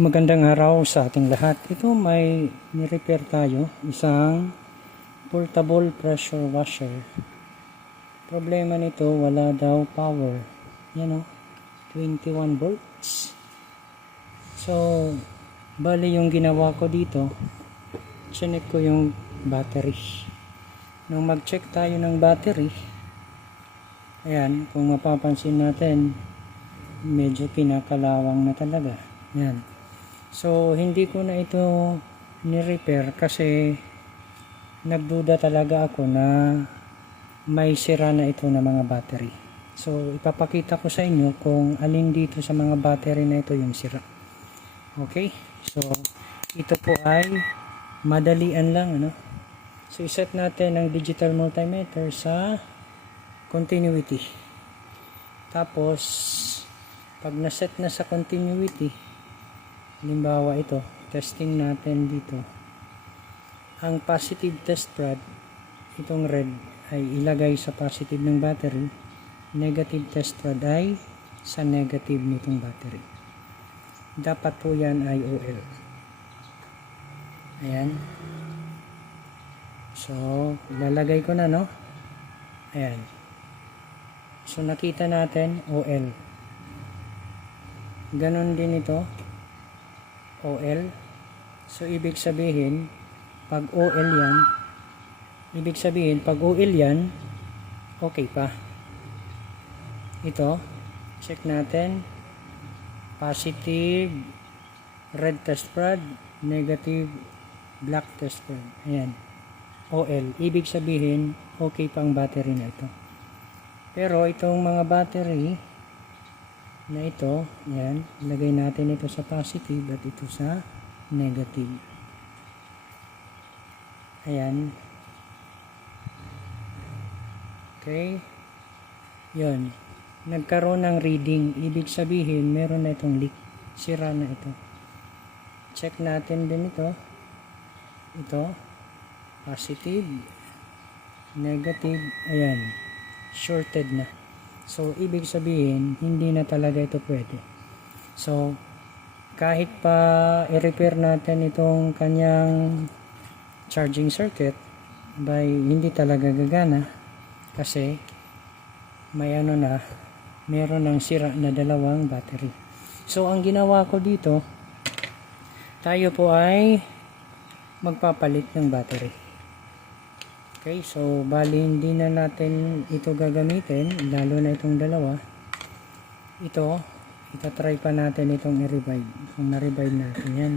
Magandang araw sa ating lahat. Ito may ni-repair tayo, isang portable pressure washer. Problema nito, wala daw power. Yan o, 21 volts. So, bali yung ginawa ko dito, chinek ko yung battery. Nung mag-check tayo ng battery, ayan, kung mapapansin natin, medyo kinakalawang na talaga. Yan. So, hindi ko na ito ni-repair kasi nagduda talaga ako na may sira na ito na mga battery. So, ipapakita ko sa inyo kung alin dito sa mga battery na ito yung sira. Okay? So, ito po ay madalian lang, ano? So, iset natin ang digital multimeter sa continuity. Tapos, pag naset na sa continuity, halimbawa ito, testing natin dito. Ang positive test rod, itong red, ay ilagay sa positive ng battery. Negative test rod ay sa negative nitong battery. Dapat po yan ay OL. Ayan. So, ilalagay ko na, no? Ayan. So, nakita natin OL. Ganon din ito. OL. So, ibig sabihin, pag OL yan, okay pa. Ito, check natin. Positive, red test rod, negative, black test rod. Ayan. OL. Ibig sabihin, okay pa ang battery na ito. Pero, itong mga battery na ito, yan, ilagay natin ito sa positive at ito sa negative. Ayan. Okay. Yun. Nagkaroon ng reading. Ibig sabihin, meron na itong leak. Sira na ito. Check natin din ito. Ito. Positive. Negative. Ayan. Shorted na. So, ibig sabihin, hindi na talaga ito pwede. So, kahit pa i-repair natin itong kanyang charging circuit, hindi talaga gagana kasi may meron ng sira na dalawang battery. So, ang ginawa ko dito, tayo po ay magpapalit ng battery. Okay, so bali hindi na natin ito gagamitin, lalo na itong dalawa. Itatry pa natin itong i-revive. Kung na-revive natin yan.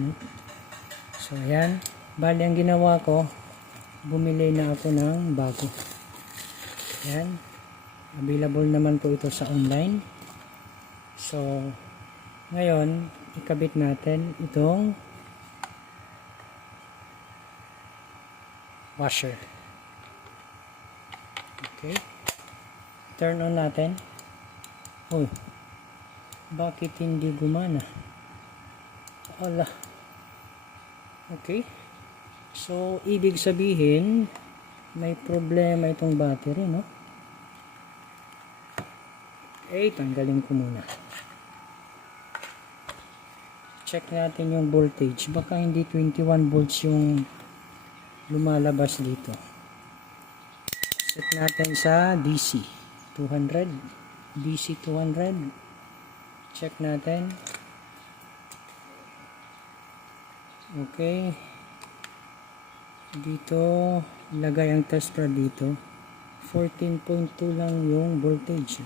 So, ayan. Bali ang ginawa ko, bumili na ako ng bago. Ayan. Available naman po ito sa online. So, ngayon, ikabit natin itong washer. Okay. Turn on natin. Uy. Bakit hindi gumana? Ala. Okay. So, ibig sabihin, may problema itong battery, no? Okay, tanggalin ko muna. Check natin yung voltage. Baka hindi 21 volts yung lumalabas dito. Set natin sa DC 200. DC 200. Check natin. Okay. Dito, ilagay ang test rod dito. 14.2 lang yung voltage.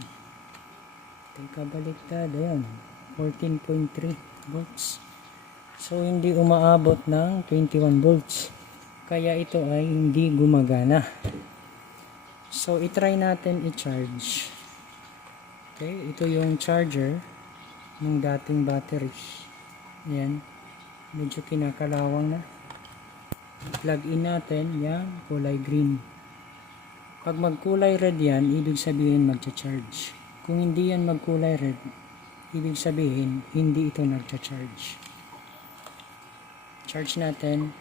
Teka, baliktad. Ayan. 14.3 volts. So, hindi umaabot ng 21 volts. Kaya ito ay hindi gumagana. So, itry natin i-charge. Okay, ito yung charger ng dating battery. Ayan. Medyo kinakalawang na. Plug in natin yung kulay green. Pag magkulay red yan, ibig sabihin magcha-charge. Kung hindi yan magkulay red, ibig sabihin hindi ito nagcha-charge. Charge natin.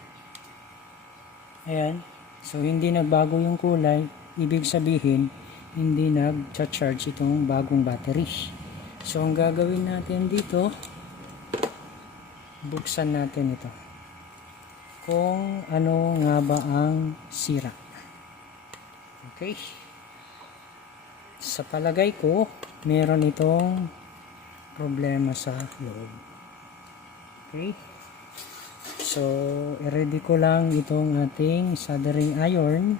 Ayan. So, hindi nagbago yung kulay. Ibig sabihin, hindi nag-charge itong bagong battery. So, ang gagawin natin dito, buksan natin ito. Kung ano nga ba ang sira. Okay. Sa palagay ko, meron itong problema sa loob. Okay. So, i-ready ko lang itong ating soldering iron.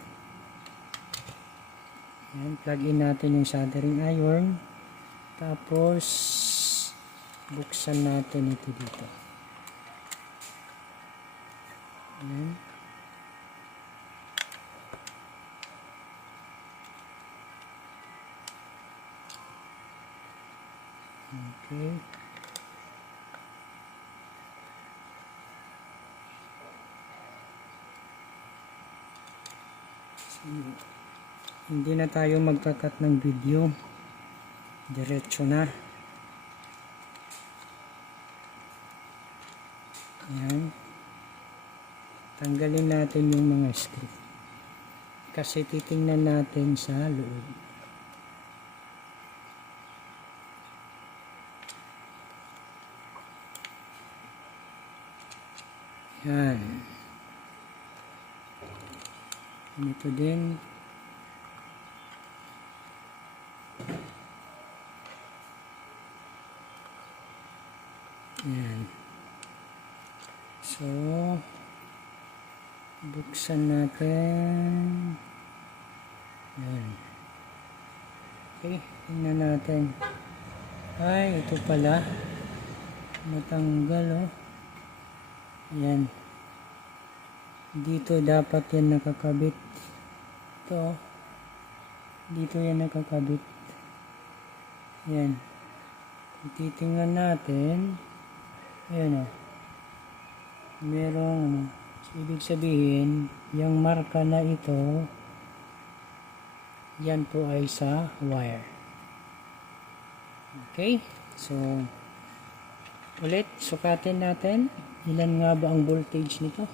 Ayan, plug in natin yung soldering iron. Tapos, buksan natin ito dito. Ayan. Okay. So, hindi na tayo magkakat ng video. Diretso na. Ayan. Tanggalin natin yung mga screw. Kasi titingnan natin sa loob. Yan. Ito din. Yan. So, buksan natin. Yan. Okay, tingnan natin. Ay, ito pala. Matanggal, oh. Ayan. Dito dapat yan nakakabit. Ito. Dito yan nakakabit. Ayan. Titingnan natin. Ayan, oh. Merong, ibig sabihin, yung marka na ito, yan po ay sa wire. Okay. So, ulit, sukatin natin. Ilan nga ba ang voltage nito?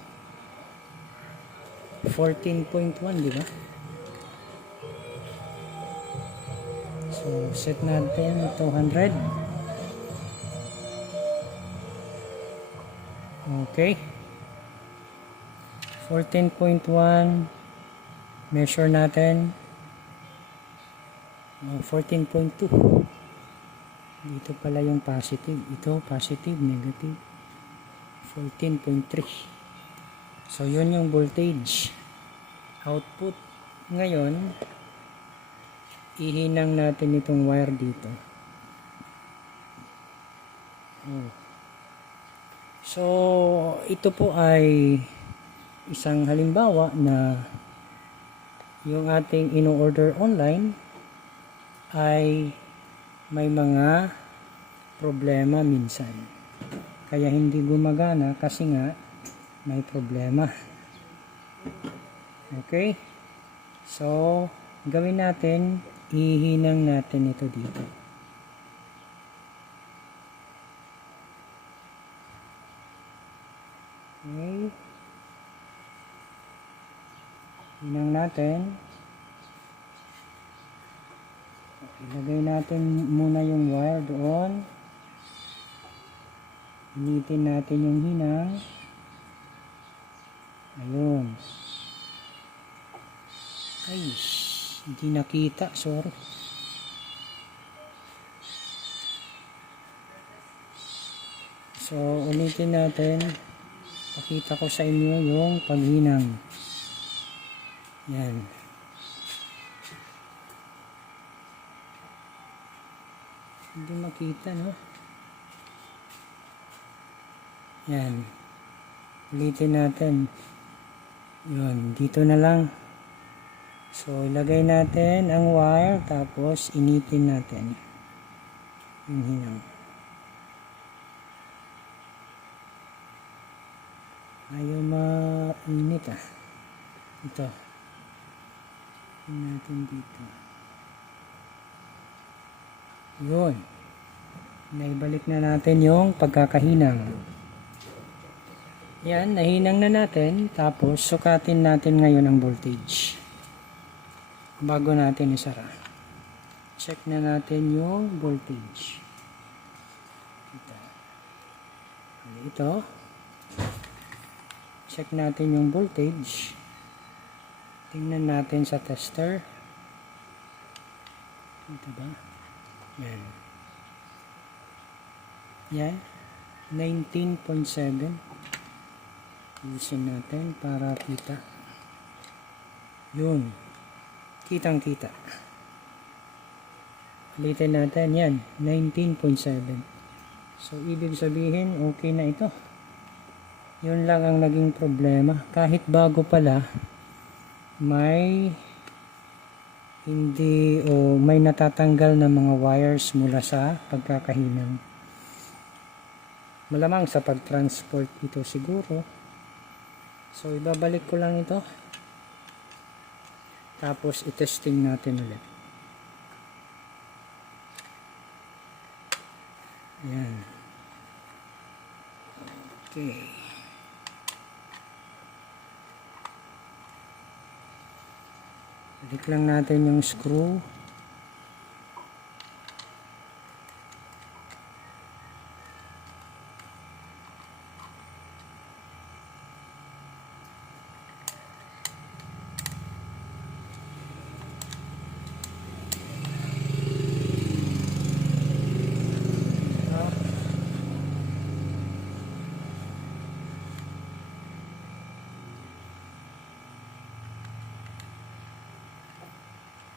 14.1, di ba? So, set natin 200. Okay. 14.1. Measure natin. 14.2. Dito pala yung positive. Ito, positive, negative. 14.3. So, yun yung voltage. Output. Ngayon, ihinang natin itong wire dito. So, ito po ay isang halimbawa na yung ating ino-order online ay may mga problema minsan. Kaya hindi gumagana kasi nga may problema. Okay? So, gawin natin, ihinang natin ito dito. Okay. Hinang natin. Ilagay natin muna yung wire doon. Initin natin yung hinang. Ayun. Ay, hindi nakita. Sorry. So, ulitin natin. Pakita ko sa inyo yung paghinang. Yan. Hindi makita, no? Yan. Ulitin natin. Yun. Dito na lang. So, ilagay natin ang wire. Tapos, initin natin. Yung hinang. Ayaw mainit, ah. Ito. Tingnan natin dito. Yun. Naibalik na natin yung pagkakahinang. Yan, nahinang na natin. Tapos, sukatin natin ngayon ang voltage. Bago natin isara. Check na natin yung voltage. Kita. Ito. Check natin yung voltage. Tingnan natin sa tester. Ito ba? Yan. Yan. 19.7. Usin natin para kita. Yun. Kitang-kita. Ulitin natin. Yan. 19.7. So, ibig sabihin, okay na ito. Yun lang ang naging problema. Kahit bago pala, may may natatanggal na mga wires mula sa pagkakahinang. Malamang sa pag-transport ito siguro. So, ibabalik ko lang ito. Tapos, itesting natin ulit. Ayan. Okay. Balik lang natin yung screw.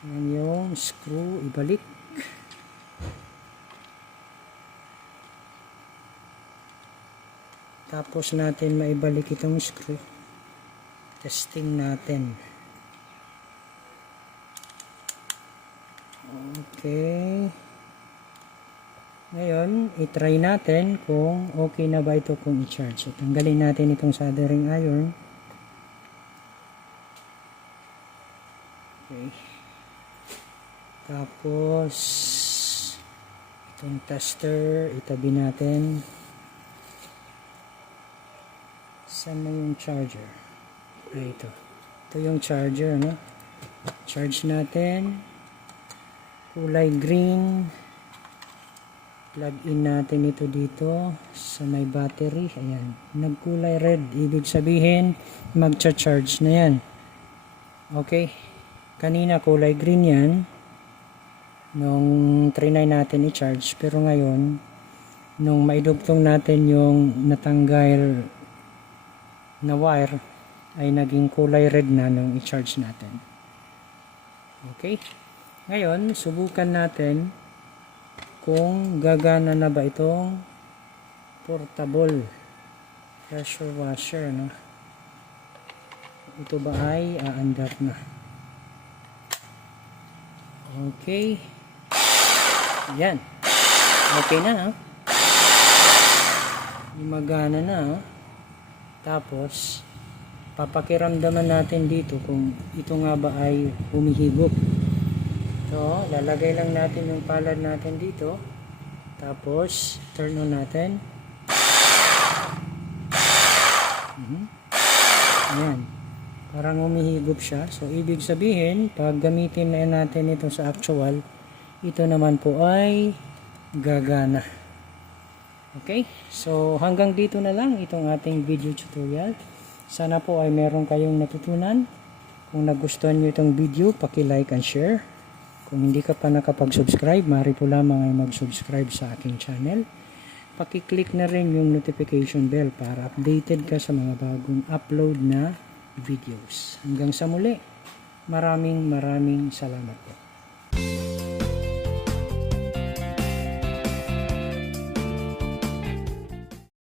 Yan yung screw, ibalik. Tapos natin maibalik itong screw. Testing natin. Okay. Ngayon, itry natin kung okay na ba ito kung i-charge. So, tanggalin natin itong soldering iron. Okay. Tapos, itong tester, itabi natin. Saan na yung charger? Ay, ito. Ito yung charger, no? Charge natin. Kulay green. Plug in natin ito dito sa may battery. Ayan. Nagkulay red. Ibig sabihin, magcha-charge na yan. Okay. Kanina kulay green yan. Nung trinay natin i-charge, pero ngayon nung maidugtong natin yung natanggal na wire ay naging kulay red na nung i-charge natin. Okay, ngayon subukan natin kung gagana na ba itong portable pressure washer, no? Ito ba ay aandar na? Okay. Yan. Okay na, ha? Gumagana na, ha? Tapos, papakiramdaman natin dito kung ito nga ba ay humihigop. So, lalagay lang natin yung palad natin dito. Tapos, turn on natin. Ayan. Parang humihigop siya. So, ibig sabihin, pag gamitin na natin ito sa actual, ito naman po ay gagana. Okay? So, hanggang dito na lang itong ating video tutorial. Sana po ay meron kayong natutunan. Kung nagustuhan nyo itong video, paki-like and share. Kung hindi ka pa nakapag-subscribe, maaari po lamang ay mag-subscribe sa aking channel. Paki-click na rin yung notification bell para updated ka sa mga bagong upload na videos. Hanggang sa muli, maraming salamat po.